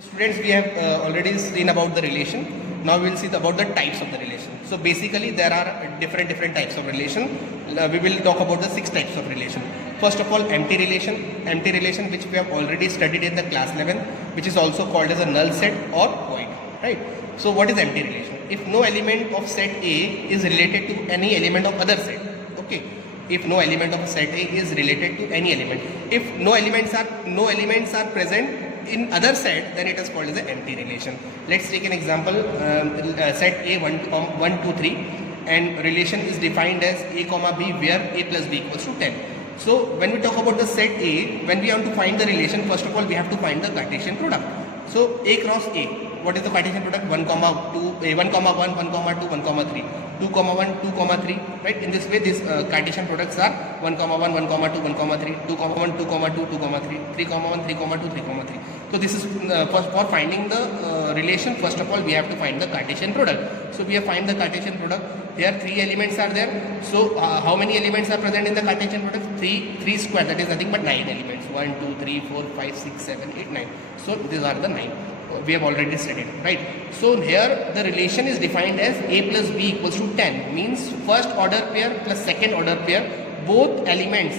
Students, we have already seen about the relation. Now we will see about the types of the relation. So basically there are different types of relation. We will talk about the 6 types of relation. First of all, empty relation which we have already studied in the class 11, which is also called as a null set or void, right? So what is empty relation? If no element of set A is related to any element of other set, okay? If no element of set A is related to any element, if no elements are present in other set, then it is called as an empty relation. Let's take an example. Set A 1, 2, 3, and relation is defined as A comma B, where A plus B equals to 10. So when we talk about the set A, when we have to find the relation, first of all we have to find the Cartesian product. So A cross A, what is the Cartesian product? 1 comma 2, 1 comma 1, 1 comma 2, 1 comma 3, 2 comma 1, 2 comma 3, right? In this way, these Cartesian products are 1 comma 1, 1 comma 2, 1 comma 3, 2 comma 1, 2 comma 2, 2 comma 3, 3 comma 1, 3 comma 2, 3 comma 3. So this is for finding the relation. First of all, we have to find the Cartesian product. So we have find the Cartesian product. Here 3 elements are there. So how many elements are present in the Cartesian product? 3 square, that is nothing but 9 elements. 1, 2, 3, 4, 5, 6, 7, 8, 9. So these are the 9. We have already studied, right? So here the relation is defined as A plus B equals to 10, means first order pair plus second order pair, both elements,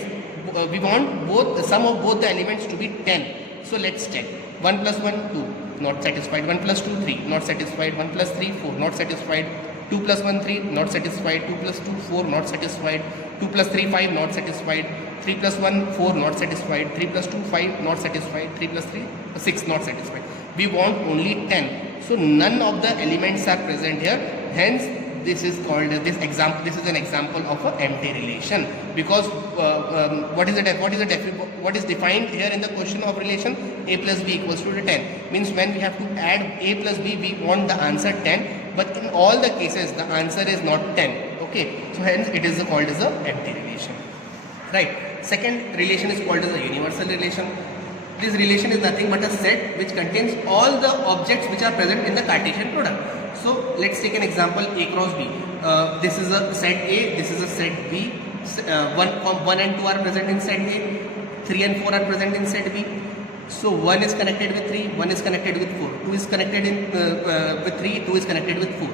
we want the sum of both the elements to be 10. So let's check. 1 plus 1, 2, not satisfied. 1 plus 2, 3, not satisfied. 1 plus 3, 4, not satisfied. 2 plus 1, 3, not satisfied. 2 plus 2, 4, not satisfied. 2 plus 3, 5, not satisfied. 3 plus 1, 4, not satisfied. 3 plus 2, 5, not satisfied. 3 plus 3, 6, not satisfied. We want only 10. So none of the elements are present here. Hence, this is called this example. This is an example of an empty relation, because what is defined here in the question of relation? A plus B equals to 10. Means when we have to add A plus B, we want the answer 10. But in all the cases, the answer is not 10. Okay. So hence, it is called as an empty relation. Right. Second relation is called as a universal relation. This relation is nothing but a set which contains all the objects which are present in the Cartesian product. So let's take an example, A cross B. This is a set A, this is a set B. 1 and 2 are present in set A, 3 and 4 are present in set B. So 1 is connected with 3, 1 is connected with 4, 2 is connected with 3, 2 is connected with 4.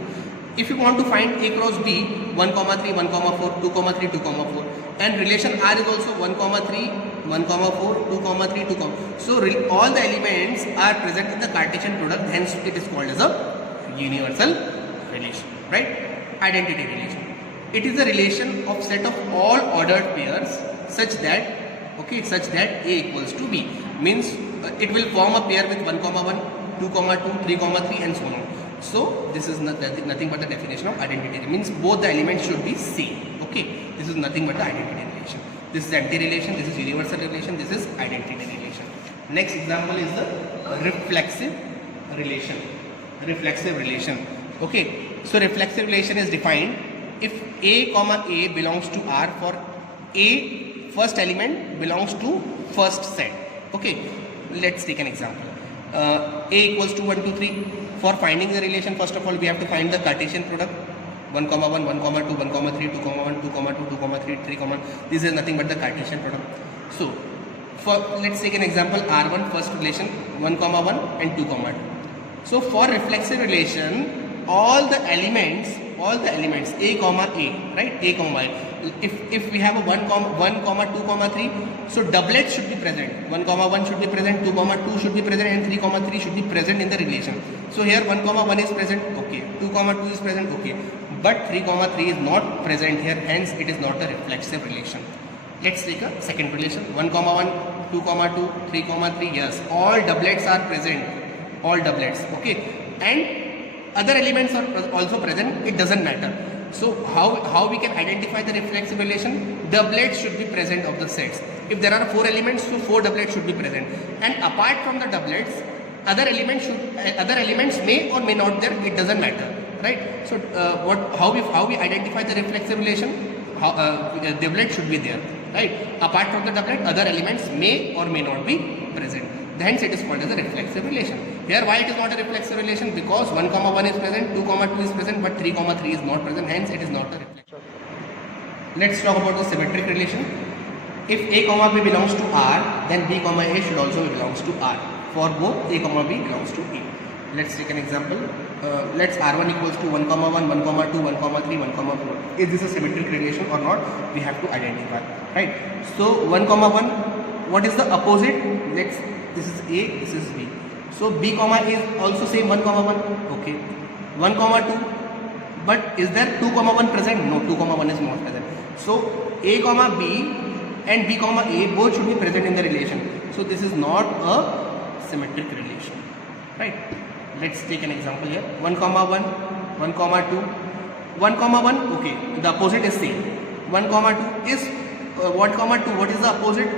If you want to find A cross B, 1 comma 3, 1 comma 4, 2 comma 3, 2 comma 4, and relation R is also 1 comma 3, 1 comma 4, 2 comma 3, 2 comma. So all the elements are present in the Cartesian product. Hence it is called as a universal relation, right? Identity relation. It is a relation of set of all ordered pairs such that A equals to B. Means it will form a pair with 1 comma 1, 2 comma 2, 3 comma 3, and so on. So this is nothing but the definition of identity. It means both the elements should be same. Okay, this is nothing but the identity relation. This is empty relation, this is universal relation, this is identity relation. Next example is the reflexive relation. Reflexive relation. Okay, so reflexive relation is defined if A comma A belongs to R for A first element belongs to first set. Okay, let's take an example. A equals to 1, 2, 3. For finding the relation, first of all we have to find the Cartesian product. 1 comma 1, 1 comma 2, 1 comma 3, 2 comma 1, 2 comma 2, 2 comma 3, 3 comma. This is nothing but the Cartesian product. So let's take an example, R1 first relation, 1 comma 1 and 2 comma 2. So for reflexive relation, all the elements A comma A, right? A comma A. If we have a 1 comma 2 comma 3, so doublets should be present. 1 comma 1 should be present, 2 comma 2 should be present, and 3 comma 3 should be present in the relation. So here 1 comma 1 is present, okay. 2 comma 2 is present, okay. But 3 comma 3 is not present here, hence it is not a reflexive relation. Let's take a second relation. 1 comma 1, 2 comma 2, 3 comma 3, yes. All doublets are present. All doublets, okay. And other elements are also present, it doesn't matter. So how we can identify the reflexive relation? Doublets should be present of the sets. If there are 4 elements, so 4 doublets should be present. And apart from the doublets, other elements may or may not there, it doesn't matter, right? So how we identify the reflexive relation? Doublet should be there, right? Apart from the doublet, other elements may or may not be present. Hence it is called as a reflexive relation. Here why it is not a reflexive relation? Because 1 comma 1 is present, 2 comma 2 is present, but 3 comma 3 is not present. Hence it is not a reflexive. Let's talk about the symmetric relation. If A comma B belongs to R, then B comma A should also belongs to R. for both A comma B belongs to A. Let's take an example. Let's R1 equals to 1 comma 1, 1 comma 2, 1 comma 3, 1 comma 4. Is this a symmetric relation or not? We have to identify, right? So 1 comma 1, what is the opposite? This is A, this is B. So B comma A is also same 1 comma 1. Okay. 1 comma 2. But is there 2 comma 1 present? No, 2 comma 1 is not present. So A comma B and B comma A both should be present in the relation. So this is not a symmetric relation, right? Let's take an example here. 1 comma 1, 1 comma 2, 1 comma 1, okay, the opposite is same. 1 comma 2 is 1 comma 2, what is the opposite?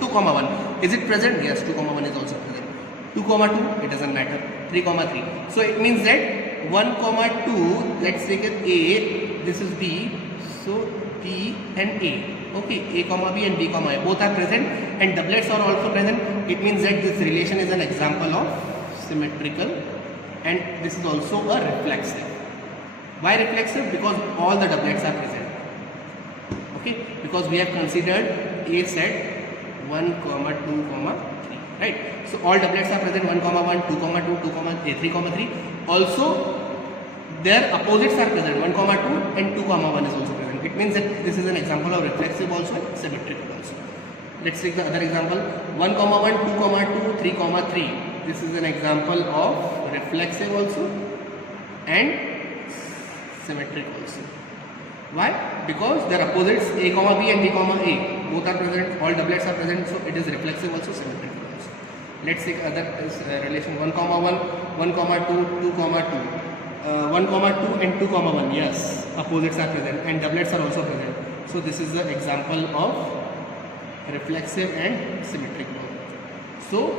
2 comma 1. Is it present? Yes, 2 comma 1 is also present. 2 comma 2, it doesn't matter. 3 comma 3. So it means that 1 comma 2, let's take it A, this is B, so B and A. Okay, A comma B and B comma A both are present and doublets are also present. It means that this relation is an example of symmetrical, and this is also a reflexive. Why reflexive? Because all the doublets are present. Okay, because we have considered A set 1 comma 2 comma 3, right? So all doublets are present, 1 comma 1, 2 comma 2, 2 comma 3 comma 3. Also their opposites are present, 1 comma 2 and 2 comma 1 is also present. It means that this is an example of reflexive also and symmetrical also. Let's take the other example. 1 comma 1, 2 comma 2, 3 comma 3. This is an example of reflexive also and symmetric also. Why? Because their opposites A comma B and B comma A both are present, all doublets are present, so it is reflexive also, symmetrical also. Let's take other relation. 1 comma 1, 1 comma 2, 2 comma 2. 1 comma 2 and 2 comma 1, yes, opposites are present and doublets are also present. So this is the example of reflexive and symmetric. So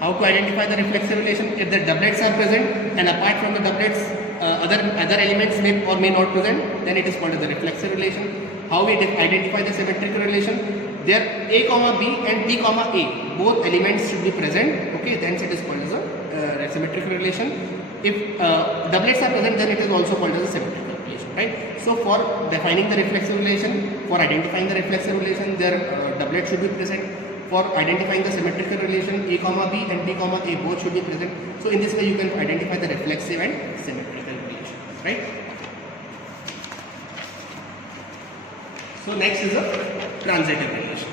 how to identify the reflexive relation? If the doublets are present and apart from the doublets other elements may or may not present, then it is called as the reflexive relation. How we identify the symmetrical relation? There A comma B and B comma A both elements should be present. Okay, then it is called as a symmetrical relation. If doublets are present, then it is also called as a symmetrical relation, right? So for defining the reflexive relation, for identifying the reflexive relation, their doublets should be present. For identifying the symmetrical relation, A comma B and B comma A both should be present. So in this way you can identify the reflexive and symmetrical relation, right? So next is a transitive relation.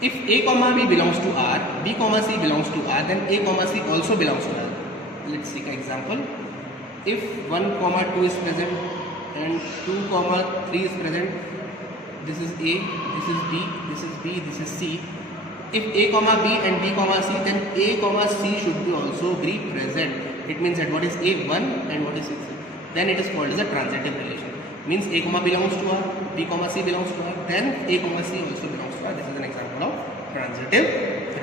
If A comma B belongs to R, B comma C belongs to R, then A comma C also belongs to R. Let's take an example. If 1 comma 2 is present and 2 comma 3 is present, this is A, this is B, this is B, this is C. If A comma B and B comma C, then A comma C should be also be present. It means that what is A 1 and what is C. Then it is called as a transitive relation. Means A comma belongs to R, B comma C belongs to R, then A comma C also belongs to R. This is an example of transitive